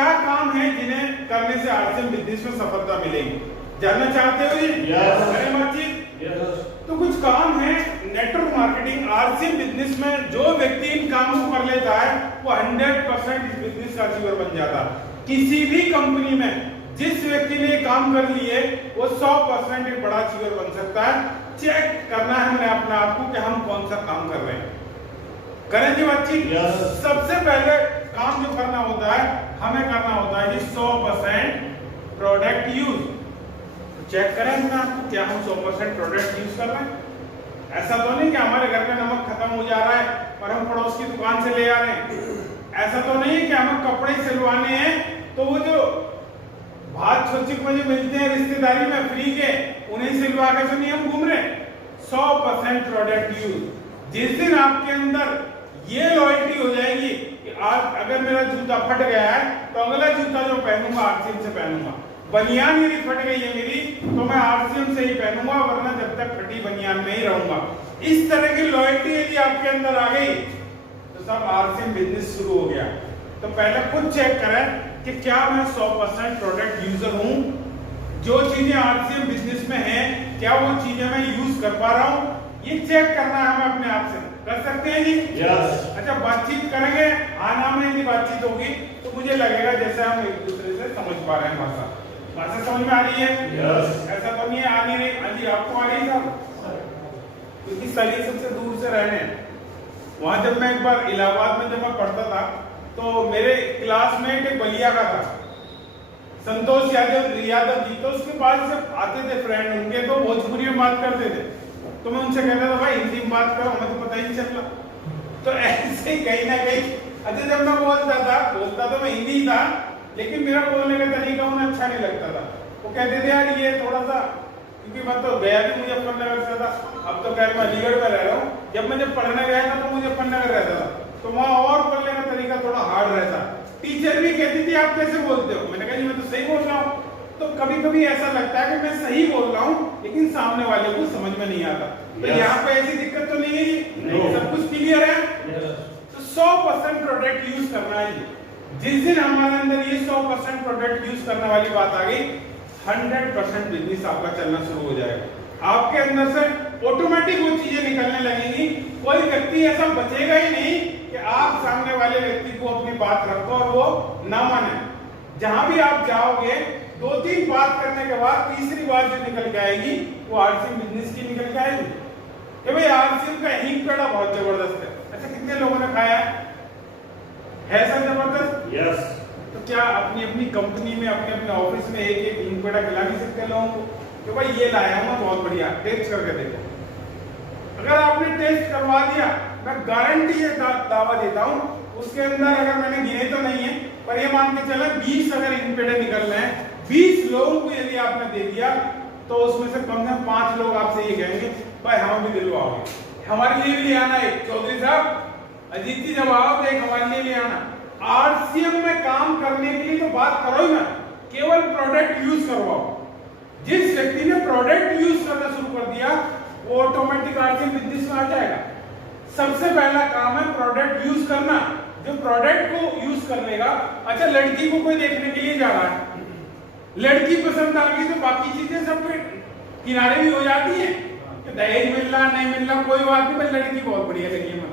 क्या काम है जिन्हें करने से आरसीएम बिजनेस में सफलता मिलेगी, जानना चाहते हो जी? अरे बातचीत तो कुछ काम है नेटवर्क मार्केटिंग आरसीएम बिजनेस में। जो व्यक्ति इन कामों को कर लेता है वो 100% इस बिजनेस का अचीवर बन जाता है। किसी भी कंपनी में जिस व्यक्ति ने काम कर लिए वो 100% एक बड़ा अचीवर बन सकता है। चेक करना है मैंने अपने आप को कि हम कौन सा काम कर रहे हैं। करें जी बातचीत? सबसे पहले काम जो करना होता है हमें करना होता है 100% प्रोडक्ट यूज। चेक करें अपने आप को क्या हम 100% प्रोडक्ट यूज कर रहे हैं। ऐसा तो नहीं कि हमारे घर में नमक खत्म हो जा रहा है और हम पड़ोस की दुकान से ले आ रहे हैं। ऐसा तो नहीं है कि हमें कपड़े सिलवाने हैं तो वो जो भात छोचिक में जो मिलते हैं रिश्तेदारी में फ्री के उन्हें सिलवा के तो नहीं हम घूम रहे। 100% प्रोडक्ट यूज। जिस दिन आपके अंदर ये लॉयल्टी हो जाएगी कि आज अगर मेरा जूता फट गया है तो अगला जूता जो पहनूंगा आरसीएम से पहनूंगा। बनियान मेरी फट गई है मेरी तो मैं आरसीएम से ही पहनूंगा, वरना जब तक फटी बनियान में ही रहूंगा। इस तरह की लॉयल्टी यदि आपके अंदर आ गई तो सब आरसीएम बिजनेस शुरू हो गया। तो पहले खुद चेक करें कि क्या मैं 100% प्रोडक्ट यूजर हूं। जो चीजें आरसीएम बिजनेस में हैं क्या वो चीजें मैं यूज कर पा रहा हूं, ये चेक करना है हमें अपने आप से। कर सकते हैं जी? अच्छा बातचीत करेंगे, आना में यदि बातचीत होगी तो मुझे लगेगा जैसे हम एक दूसरे से समझ पा रहे हैं। भाषा समझ में आ रही है? ऐसा तो नहीं है आ नहीं रही? हाँ जी आपको आ रही है साहब? क्योंकि सभी सबसे दूर से रहे हैं। वहां जब मैं एक बार इलाहाबाद में जब मैं पढ़ता था तो मेरे क्लासमेट एक बलिया का था, संतोष यादव जी। तो उसके पास जब आते थे फ्रेंड उनके तो भोजपुरी में बात करते थे तो मैं उनसे कहता था भाई हिंदी में बात करो, हमें तो पता ही नहीं चल रहा। तो ऐसे कहीं ना कहीं अच्छा जब मैं बोलता तो मैं हिंदी था लेकिन मेरा बोलने का तरीका उन्हें अच्छा नहीं लगता था। वो कहते थे यार ये थोड़ा सा, क्योंकि मैं तो गया भी मुजफ्फरनगर से था, अब तो खैर मैं अलीगढ़ में रह रहा हूँ। जब मैं जब पढ़ने गया था तो मुजफ्फरनगर रहता था तो वहाँ और बोलने का तरीका थोड़ा हार्ड रहता। टीचर भी कहती थी आप कैसे बोलते हो, मैंने कहा जी मैं तो सही बोल रहा हूँ। तो कभी कभी ऐसा लगता है कि मैं सही बोल रहा हूँ लेकिन सामने वाले को समझ में नहीं आता। तो यहाँ पे ऐसी दिक्कत तो नहीं है जी? सब कुछ क्लियर है? तो 100% प्रोडक्ट यूज करना है। जिस दिन हमारे अंदर ये 100% प्रोडक्ट यूज करने वाली बात आ गई 100% बिजनेस आपका चलना शुरू हो जाएगा। आपके अंदर से ऑटोमेटिक वो चीजें निकलने लगेंगी। कोई व्यक्ति ऐसा बचेगा ही नहीं कि आप सामने वाले व्यक्ति को अपनी बात रखो और वो ना माने। जहां भी आप जाओगे 2-3 बात करने के बाद तीसरी बात जो निकल के आएगी वो आरसीएम बिजनेस की निकल के आएगी कि भाई आरसीएम का हिंग पेड़ा बहुत जबरदस्त है। अच्छा कितने लोगों ने खाया है सर जबरदस्त? यस। तो क्या अपनी अपनी कंपनी में अपने अपने ऑफिस में एक एक हिंग पेड़ा खिला नहीं सकते लोगों को कि भाई ये लाया हूं बहुत बढ़िया, टेस्ट करके देखो। अगर आपने टेस्ट करवा दिया मैं गारंटी ये दावा देता हूं उसके अंदर अगर मैंने गिने तो नहीं है पर ये मान के चले 20 अगर हिंग पेड़े निकल रहे हैं 20 लोगों को यदि आपने दे दिया तो उसमें से कम से कम 5 लोग आपसे ये कहेंगे भाई हम भी दिलवाओगे, हमारे लिए भी ले आना एक। चौधरी साहब अजीत जी जब आओ तो एक हमारे लिए ले आना। आरसीएम में काम करने के लिए तो बात करो ही ना, केवल प्रोडक्ट यूज करवाओ। जिस व्यक्ति ने प्रोडक्ट यूज करना शुरू कर दिया वो ऑटोमेटिक आरसीएम बिजनेस में आ जाएगा। सबसे पहला काम है प्रोडक्ट यूज करना। जो प्रोडक्ट को यूज कर लेगा, अच्छा लड़की को कोई देखने के लिए जा रहा है, लड़की पसंद आ गई तो बाकी चीजें सब किनारे भी हो जाती हैं। दहेज मिल रहा नहीं मिल रहा कोई बात नहीं, पर लड़की बहुत बढ़िया लगी है।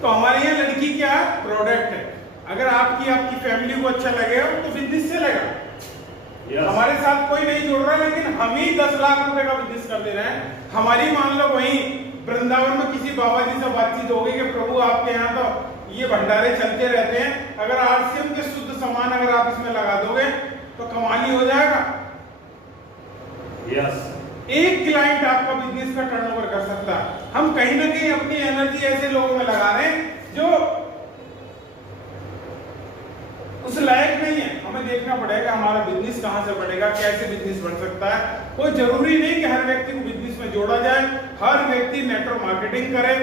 तो हमारे यहाँ लड़की क्या है? प्रोडक्ट है। अगर आपकी फैमिली को अच्छा लगेगा तो बिजनेस चलेगा। हमारे साथ कोई नहीं जुड़ रहा लेकिन हम ही 10 लाख रुपए का बिजनेस कर दे रहे हैं। हमारी मान लो वहीं वृंदावन में किसी बाबा जी से बातचीत हो गई कि प्रभु आपके यहाँ तो ये भंडारे चलते रहते हैं, अगर आरसीएम के शुद्ध सामान अगर आप इसमें लगा दोगे तो कमाल ही हो जाएगा। एक क्लाइंट आपका बिजनेस का टर्नओवर कर सकता है। हम कहीं ना कहीं अपनी एनर्जी ऐसे लोगों में लगा रहे हैं जो उस लायक नहीं है। हमें देखना पड़ेगा हमारा बिजनेस कहां से बढ़ेगा, कैसे बिजनेस बढ़ सकता है। कोई जरूरी नहीं कि हर व्यक्ति को बिजनेस में जोड़ा जाए, हर व्यक्ति नेटवर्क मार्केटिंग करे,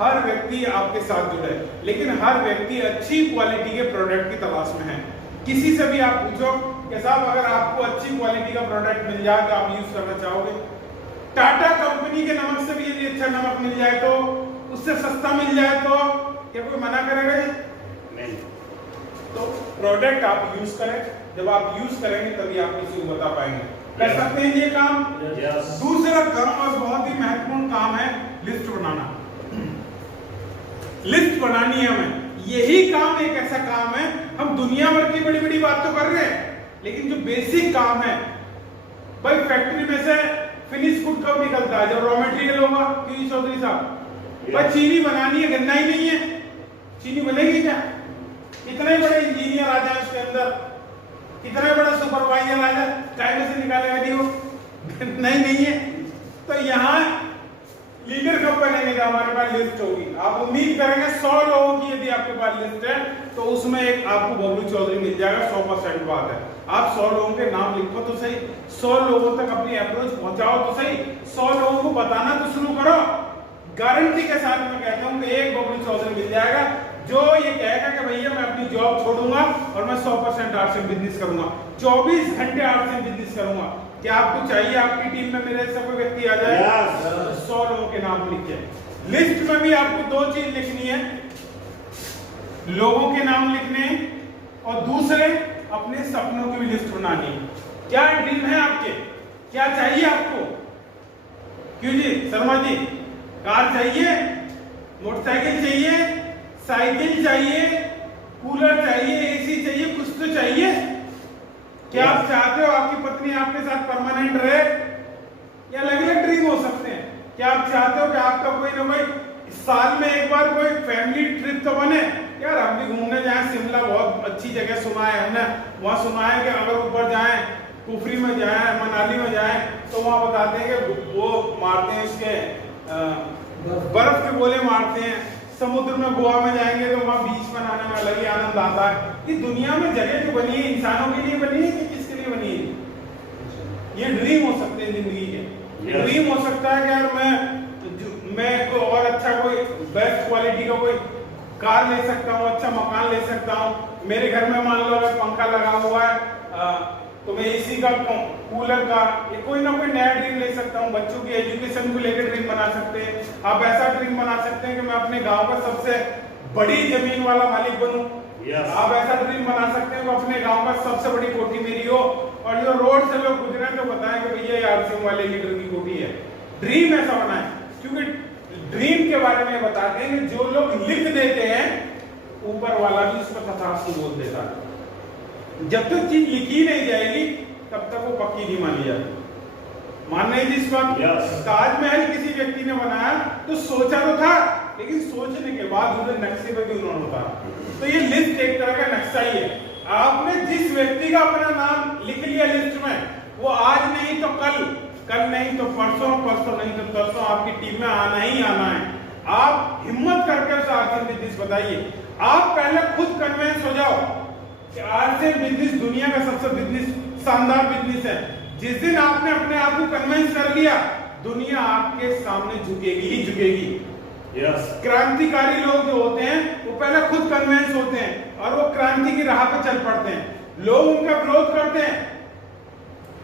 हर व्यक्ति आपके साथ जुड़े, लेकिन हर व्यक्ति अच्छी क्वालिटी के प्रोडक्ट की तलाश में है। किसी से भी आप पूछो कि साहब अगर आपको अच्छी क्वालिटी का प्रोडक्ट मिल जाए तो आप यूज करना चाहोगे? टाटा कंपनी के नमक से भी यदि अच्छा नमक मिल जाए तो, उससे सस्ता मिल जाए तो क्या कोई मना करेगा? नहीं। तो प्रोडक्ट आप यूज करें, जब आप यूज करेंगे तभी आप किसी को बता पाएंगे। कर सकते हैं ये काम। दूसरा काम और बहुत ही महत्वपूर्ण काम है लिस्ट बनाना। लिस्ट बनानी है हमें। यही काम एक ऐसा काम है, हम दुनिया भर की बड़ी बड़ी बात तो कर रहे हैं, लेकिन जो बेसिक काम है, भाई फैक्ट्री में से फिनिश गुड कब निकलता है? जब रॉ मटेरियल होगा। क्यों चौधरी साहब? भाई चीनी बनानी है, गन्ना ही नहीं है, चीनी बनेगी क्या? इतने बड़े इंजीनियर आ जाए उसके अंदर, इतना बड़ा सुपरवाइजर आ जाए, टाइम से निकालेगा नहीं वो? नहीं है। तो यहाँ लीडर कब बनेंगे? जब हमारे पास लिस्ट होगी। आप उम्मीद करेंगे 100 लोगों की यदि आपके पास लिस्ट है तो उसमें एक आपको बबलू चौधरी मिल जाएगा, 100% बात है। आप 100 लोगों के नाम लिखो तो सही, 100 लोगों तक अपनी अप्रोच पहुंचाओ तो सही, 100 लोगों को बताना तो शुरू करो। गारंटी के साथ मैं कहता हूँ कि एक बबलू चौधरी मिल जाएगा जो ये कहेगा कि भैया मैं अपनी जॉब छोड़ूंगा और मैं 100% आरसीएम बिजनेस करूंगा, 24 घंटे आरसीएम बिजनेस करूंगा। क्या आपको चाहिए आपकी टीम में मेरे ऐसा कोई व्यक्ति आ जाए? 100 लोगों के नाम लिखे। लिस्ट में भी आपको 2 चीज लिखनी है, लोगों के नाम लिखने और दूसरे अपने सपनों की भी लिस्ट बनानी है। क्या ड्रीम है आपके? क्या चाहिए आपको? क्यों जी शर्मा जी? कार चाहिए, मोटरसाइकिल चाहिए, साइकिल चाहिए, कूलर चाहिए, एसी चाहिए, कुछ तो चाहिए। क्या आप चाहते हो आपकी पत्नी आपके साथ परमानेंट रहे? या अलग-अलग ड्रीम हो सकते हैं। क्या आप चाहते हो कि आपका कोई ना कोई साल में एक बार कोई फैमिली ट्रिप तो बने? यार हम भी घूमने जाएं, शिमला बहुत अच्छी जगह सुना है हमने, वहां सुना है कि अगर ऊपर जाएं, कुफरी में जाएं, मनाली में जाएं, तो वहां बताते हैं कि वो मारते हैं उसके बर्फ के गोले मारते हैं। समुद्र में गोवा में जाएंगे तो वहां बीच में नहाने में अलग ही आनंद आता है। ये दुनिया में जगह जो बनी है इंसानों के लिए बनी है कि किसके लिए बनी है? ये ड्रीम हो सकते हैं जिंदगी के। ड्रीम हो सकता है कि यार मैं कोई और अच्छा कोई बेस्ट क्वालिटी का कोई कार ले सकता हूँ, अच्छा मकान ले सकता हूँ। मेरे घर में मान लो अगर पंखा लगा हुआ है तो मैं एसी का, कूलर का, ये कोई ना कोई नया ड्रीम ले सकता हूँ। बच्चों की एजुकेशन को लेकर ड्रीम बना सकते हैं। आप ऐसा ड्रीम बना सकते हैं कि मैं अपने गांव का सबसे बड़ी जमीन वाला मालिक बनूं। आप ऐसा ड्रीम बना सकते हैं कि अपने गांव का सबसे बड़ी कोठी मेरी हो और जो रोड से लोग गुजरे तो बताएं कि भैया ये आरसीएम वाले लीडर की कोठी है। ड्रीम ऐसा बनाए, क्योंकि ड्रीम के बारे में बताते हैं कि जो लोग लिख देते हैं ऊपर वाला भी उस पर तथास्तु बोल देता है। जब तक चीज लिखी नहीं जाएगी तब तक वो पक्की नहीं मानी जाती। मान नहीं जिस बात ताजमहल किसी व्यक्ति ने बनाया तो सोचा तो था, लेकिन सोचने के बाद उसे नक्शे पे भी उन्होंने उतारा। तो ये लिस्ट एक तरह का नक्शा ही है। आपने जिस व्यक्ति का अपना नाम लिख लिया लिस्ट में, वो आज नहीं तो कल, कल नहीं तो परसों, परसों नहीं तो तरसों आपकी टीम में आना ही आना है। आप हिम्मत करके उस आरसीएम बिजनेस बताइए। आप पहले खुद कन्विंस हो जाओ कि आरसीएम बिजनेस दुनिया का सबसे बिजनेस शानदार बिजनेस है। जिस दिन आपने अपने आप को कन्विंस कर लिया, दुनिया आपके सामने झुकेगी ही झुकेगी। क्रांतिकारी लोग जो होते हैं वो पहले खुद कन्विंस होते हैं और वो क्रांति की राह पे चल पड़ते हैं। लोग उनका विरोध करते हैं,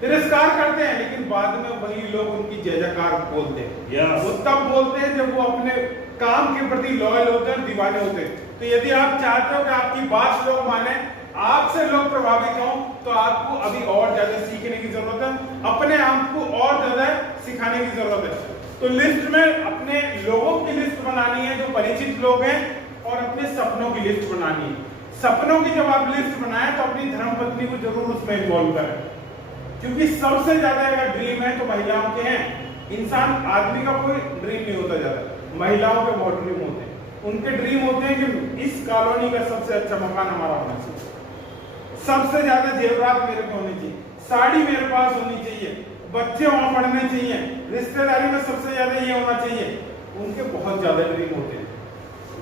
तिरस्कार करते हैं, लेकिन बाद में वही लोग उनकी जय जयकार बोलते हैं। वो तब बोलते हैं जब वो अपने काम के प्रति लॉयल होते हैं, दीवाने होते हैं। तो यदि आप चाहते हो कि आपकी बात लोग माने, आपसे लोग प्रभावित हों, तो आपको अभी और ज्यादा सीखने की जरूरत है, अपने आप को और ज्यादा सिखाने की जरूरत है। तो लिस्ट में अपने लोगों की लिस्ट बनानी है जो परिचित लोग हैं, और अपने सपनों की लिस्ट बनानी है। सपनों की जब आप लिस्ट बनाएं तो अपनी धर्मपत्नी को जरूर उसमें इन्वॉल्व करें, क्योंकि सबसे ज्यादा अगर ड्रीम है तो महिलाओं के हैं। इंसान आदमी का कोई ड्रीम नहीं होता ज्यादा, महिलाओं के बहुत ड्रीम होते हैं। उनके ड्रीम होते हैं कि इस कॉलोनी का सबसे अच्छा मकान हमारा होना चाहिए, सबसे ज्यादा जेवरात मेरे को होनी चाहिए, साड़ी मेरे पास होनी चाहिए, बच्चे वहां पढ़ने चाहिए, रिश्तेदारी में सबसे ज्यादा ये होना चाहिए। उनके बहुत ज्यादा ड्रीम होते हैं।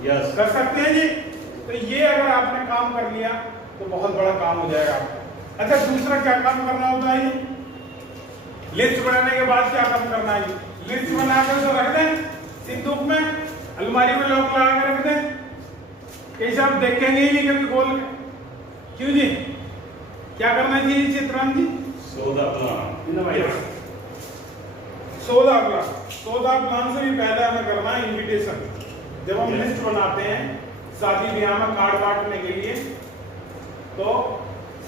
यस, कर सकते हैं जी। तो ये अगर आपने काम कर लिया तो बहुत बड़ा काम हो जाएगा। अच्छा, दूसरा क्या काम करना होता है? लिस्ट बनाने के बाद क्या काम करना है? लिस्ट बनाकर तो रख दें सिंदूक में, अलमारी में लॉक लगा कर रख दें, कई साहब देखेंगे ही नहीं कभी खोल के। क्यों जी? क्या करना चाहिए चित्रांत जी? सौदा प्लान। सौदा प्लान से भी पहले हमें करना है इन्विटेशन। जब हम लिस्ट बनाते हैं शादी ब्याह में कार्ड बांटने के लिए, तो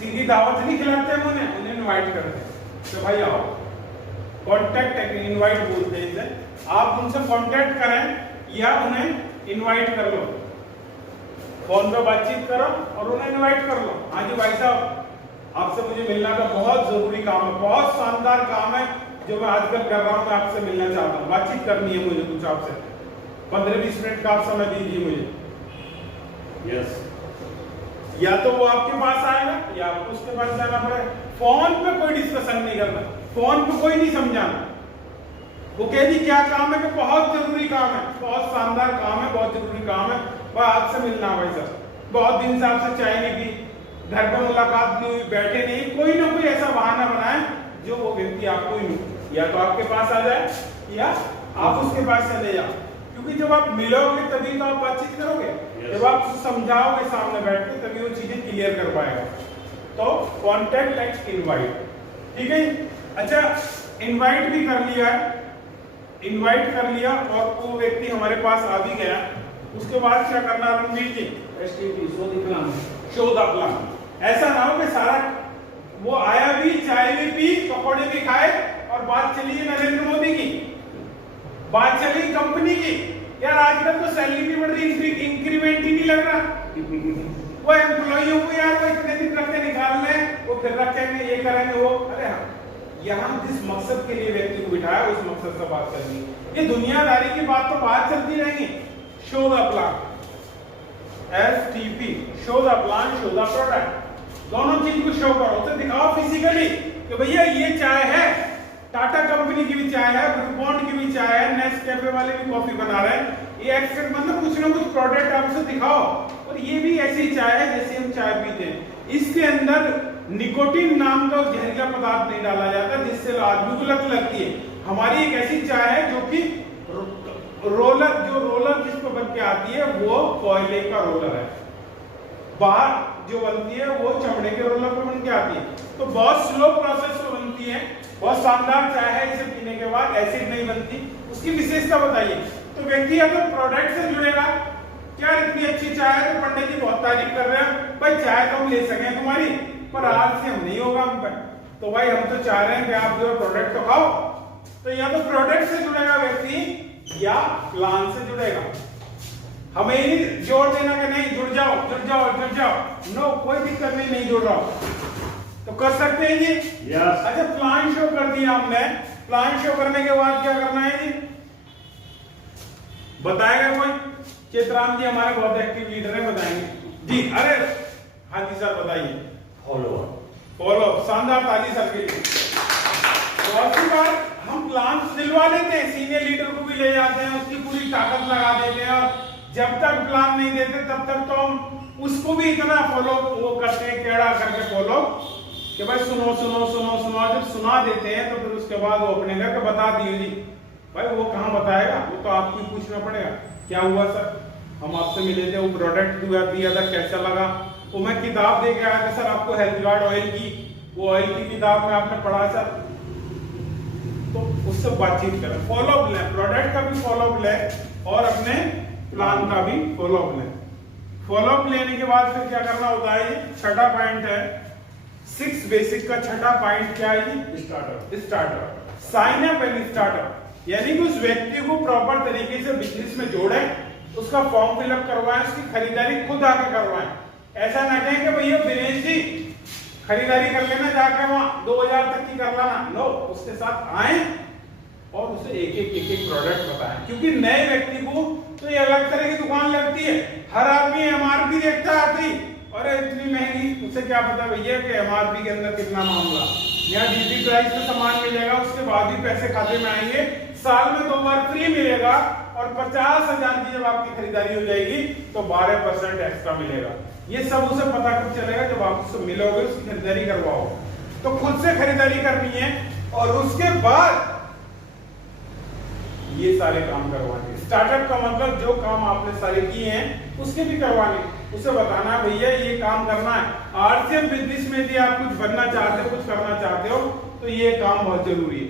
सीधी दावत नहीं खिलाते हम उन्हें इनवाइट करते हैं, तो भाई आओ, कॉन्टेक्ट इनवाइट बोलते हैं इसे। आप उनसे कांटेक्ट करें या उन्हें इनवाइट कर लो, फोन पे बातचीत करो और उन्हें इनवाइट कर लो। हाँ जी भाई साहब, आपसे मुझे मिलना का बहुत जरूरी काम है, बहुत शानदार काम है जो मैं आजकल कर रहा हूँ, मैं आपसे मिलना चाहता हूँ, बातचीत करनी है मुझे कुछ आपसे, 15-20 मिनट का आप समय दीजिए मुझे। यस। या तो वो आपके पास आएगा या आपको उसके पास जाना पड़ेगा। फोन पे कोई डिस्कशन नहीं करना, फोन पे कोई नहीं समझाना। वो कह दी क्या काम है कि बहुत जरूरी काम है, बहुत शानदार काम है, बहुत जरूरी काम है, वह आपसे मिलना है भाई साहब, बहुत दिन से आपसे चाय नहीं पी, घर पे मुलाकात नहीं हुई, बैठे नहीं, कोई ना कोई ऐसा बहाना बनाए जो वो व्यक्ति आपको ही या तो आपके पास आ जाए या आप उसके पास चले जाओ, क्योंकि जब आप मिलोगे तभी तो आप बातचीत करोगे। जब आप समझाओगे सामने बैठ के तभी वो चीजें क्लियर कर पाएगा। तो कॉन्टेक्ट एंड इनवाइट, ठीक है। अच्छा, इनवाइट भी कर लिया है, इनवाइट कर लिया और वो व्यक्ति हमारे पास आ भी गया, उसके बाद क्या करना Ranveer ji? Show the plan. ऐसा ना हो कि सारा वो आया भी, चाय भी पी, पकौड़े भी खाए और बात चली नरेंद्र मोदी की, बात चली कंपनी की। यार आजकल तो सैलरी भी बढ़ रही, इंक्रीमेंट ही नहीं लग रहा। वो एम्प्लॉइयों को यार वो इतने दिन रख के निकाल रहे हैं, वो फिर रखेंगे, ये करेंगे वो। अरे हाँ, यहाँ जिस मकसद के लिए व्यक्ति को बिठाया उस मकसद से बात करनी है। ये दुनियादारी की बात तो बात चलती रहेंगी। Show the plan, STP, show the plan, show the product, दोनों चीज को शो करो, तो दिखाओ फिजिकली कि भैया ये चाय है, टाटा कंपनी की भी चाय है, ब्रूबॉन्ड की भी चाय है, नेस्कैफे वाले भी कॉफी बना रहे हैं, ये एक्सट्रैक्ट मतलब कुछ ना कुछ प्रोडक्ट आपसे दिखाओ। और ये भी ऐसी चाय है जैसे हम चाय पीते हैं, इसके अंदर निकोटीन नाम का जहरीला पदार्थ नहीं डाला जाता जिससे आदमी को लत लगती है। हमारी एक ऐसी चाय है जो कि रोलर जिस पर बन के आती है वो कोयले का रोलर है, बाहर जो बनती है वो चमड़े के रोलर पर बन के आती है, तो बहुत स्लो प्रोसेस में बनती है, बहुत शानदार चाय है, इसे पीने के बाद एसिड नहीं बनती। उसकी विशेषता बताइए। तो व्यक्ति या तो प्रोडक्ट से जुड़ेगा, क्या इतनी अच्छी चाय है, तो पंडित जी बहुत तारीफ कर रहे हैं, भाई चाय तो हम ले सके तुम्हारी, पर आज से हम नहीं होगा हम पर, तो भाई हम तो चाह रहे हैं कि आप जो प्रोडक्ट तो खाओ। तो या तो प्रोडक्ट से जुड़ेगा व्यक्ति या प्लान से जुड़ेगा। हमें ही जोड़ देना कि नहीं जुड़ जाओ जुड़ जाओ जुड़ जाओ, नो, कोई दिक्कत नहीं जुड़ रहा तो कर सकते हैं जी। yes. अच्छा, प्लान शो कर दिया हमने, प्लान शो करने के बाद क्या करना है जी? बताएगा कोई? चित्राम जी हमारे बहुत एक्टिव लीडर है, बताएंगे जी। अरे हाँ जी सर, बताइए। फॉलो, शानदार, ताली सर के लिए। बहुत सी बार हम प्लान दिलवा लेते हैं, सीनियर लीडर को भी ले जाते हैं, उसकी पूरी ताकत लगा देते हैं, और जब तक प्लान नहीं देते तब तक तो हम उसको भी इतना फॉलो वो करते हैं, केड़ा करके फॉलो कि भाई सुनो सुनो सुनो सुनो। जब सुना देते हैं तो फिर उसके बाद वो अपने घर के बता दिए जी, भाई वो कहाँ बताएगा, वो तो आपको ही पूछना पड़ेगा। क्या हुआ सर, हम आपसे मिले थे, वो प्रोडक्ट दिया था, कैसा लगा? वो मैं किताब दे के आया था सर आपको, हेल्थ गार्ड ऑयल की, वो ऑयल की किताब में आपने पढ़ा सर, तो उससे बातचीत करें, फॉलो अप लें, प्रोडक्ट का भी फॉलो अप लें और अपने प्लान का भी फॉलो अप लें। फॉलो अप लेने के बाद फिर क्या करना होता है? छठा पॉइंट है, 6 बेसिक का छठा पॉइंट क्या है जी? Startup, sign up and startup, यानी कि उस व्यक्ति को प्रॉपर तरीके से बिजनेस में जोड़े, उसका फॉर्म फिलअप करवाएं, उसकी खरीदारी खुद आके करवाएं। ऐसा ना कहें कि भैया दिनेश जी खरीदारी कर लेना जाकर वहां 2000 तक की कर लाना, नो, उसके साथ आए और उसे एक एक प्रोडक्ट बताएं, क्योंकि नए व्यक्ति को तो ये अलग तरह की दुकान लगती है, हर आदमी MRP देखता आती, और इतनी महंगी, उसे क्या पता भैया कि MRP के अंदर कितना मामला, यहाँ DP प्राइस में सामान मिलेगा, उसके बाद भी पैसे खाते में आएंगे, साल में 2 बार फ्री मिलेगा, और 50,000 की जब आपकी खरीदारी हो जाएगी तो 12% एक्स्ट्रा मिलेगा। ये सब उसे पता कब चलेगा? जब आप उससे मिलोगे, उसकी खरीदारी करवाओ। तो खुद से खरीदारी करनी है और उसके बाद ये सारे काम करवाने। स्टार्टअप का मतलब जो काम आपने सारे किए हैं उसके भी करवाने, उसे बताना भैया ये काम करना है। RCM बिजनेस में यदि आप कुछ बनना चाहते हो, कुछ करना चाहते हो, तो ये काम बहुत जरूरी है।